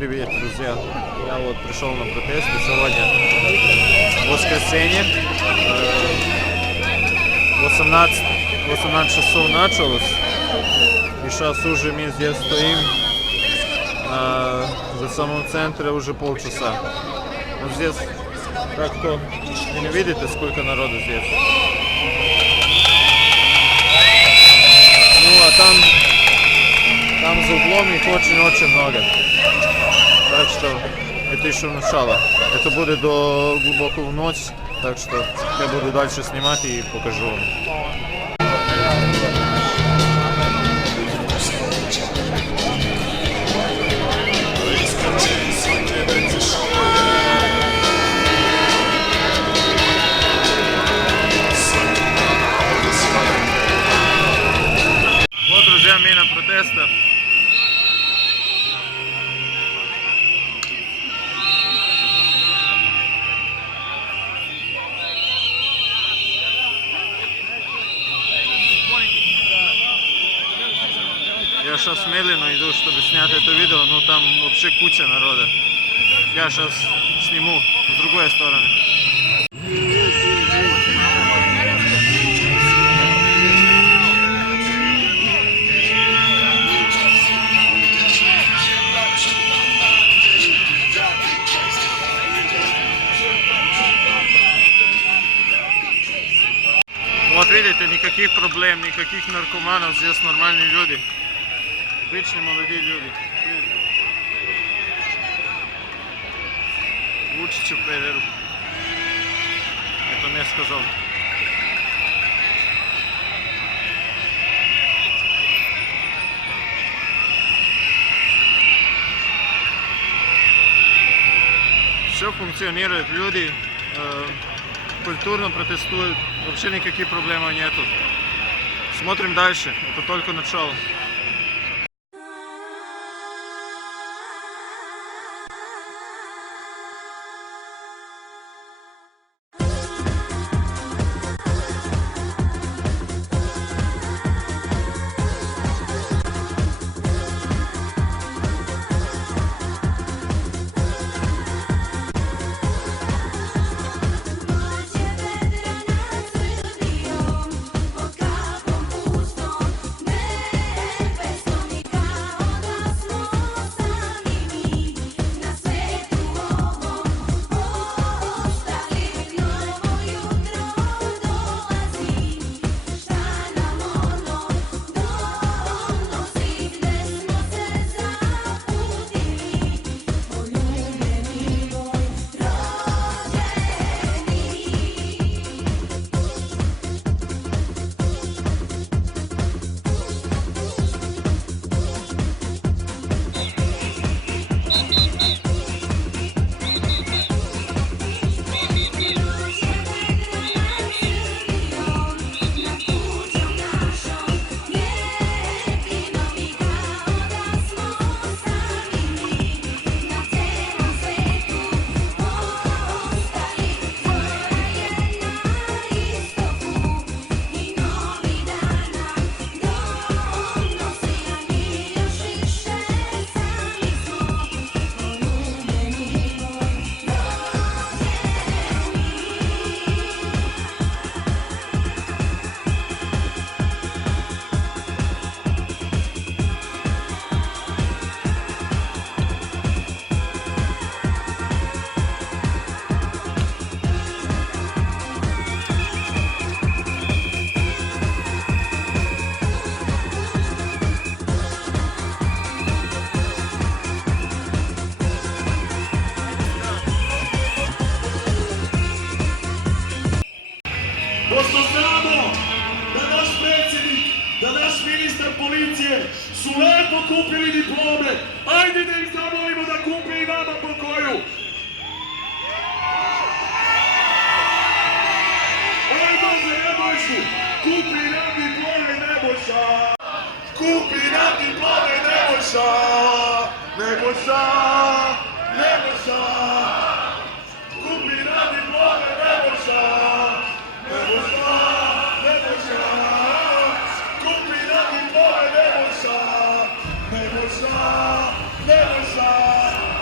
Привет, друзья! Я вот пришел на протесты. Сегодня воскресенье. 18 часов началось. И сейчас уже мы здесь стоим за самом центре уже полчаса. Вот здесь, как-то, вы не видите, сколько народу здесь. Ну а там за углом их очень-очень много. Так что это еще начало. Это будет до глубокого ночи. Так что я буду дальше снимать и покажу вам. Вот, друзья, мы на протестах. Я сейчас медленно иду, чтобы снять это видео, но там вообще куча народа. Я сейчас сниму с другой стороны. Вот видите, никаких проблем, никаких наркоманов, здесь нормальные люди. Обычные молодые люди. Лучше, чем Петеру. Это мне сказал. Все функционирует, люди культурно протестуют, вообще никаких проблем нету. Смотрим дальше, это только начало. Pošto znamo da naš predsjednik, da naš ministar policije su lepo kupili diplome, ajde da ih zamolimo da kupi i nama po koju. Ajde Nebojšu, kupi nam diplome Nebojša. Kupi nam diplome Nebojša. Nebojša, Nebojša. Kupi nam diplome Nebojša. Nebojša, Nebojša. Kupi nam diplome Nebojša. Nebojša, Nebojša.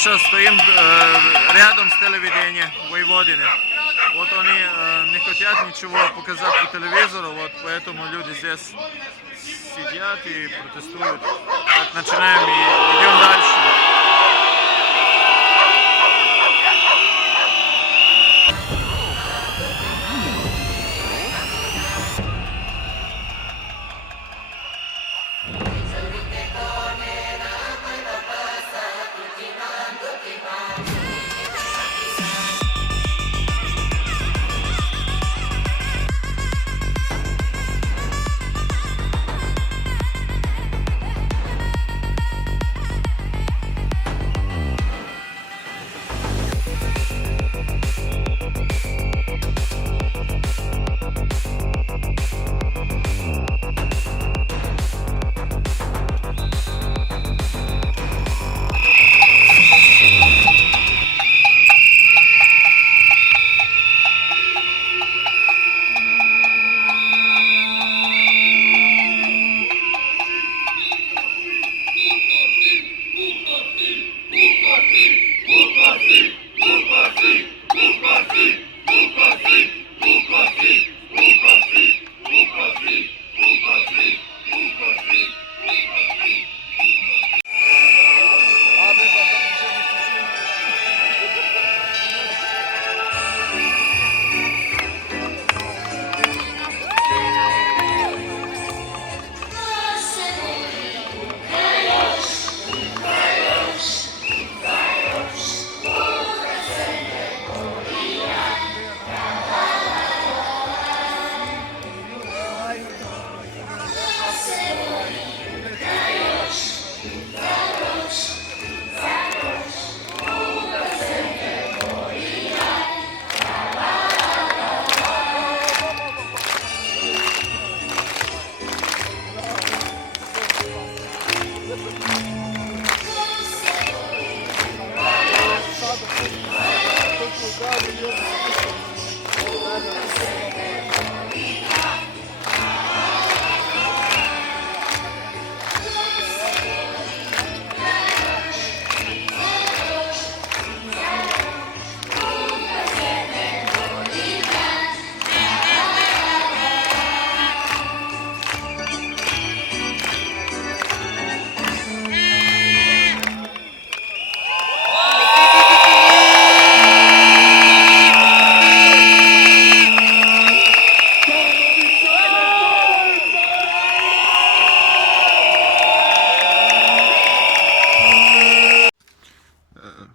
сейчас стоим рядом с телевидением Войводины. Вот они не хотят ничего показать по телевизору, вот поэтому люди здесь сидят и протестуют. Так, начинаем и идем дальше.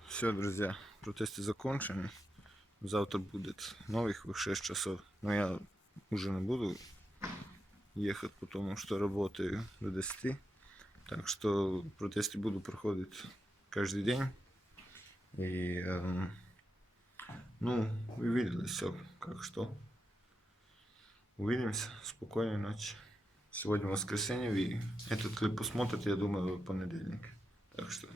Все, друзья, протесты закончены. Завтра будет новых в 6 часов. Но я уже не буду ехать, потому что работаю до 10. Так что протесты буду проходить каждый день. И, ну, вы видели все, как что. Увидимся. Спокойной ночи. Сегодня воскресенье, и этот клип посмотрите, я думаю, в понедельник. Так что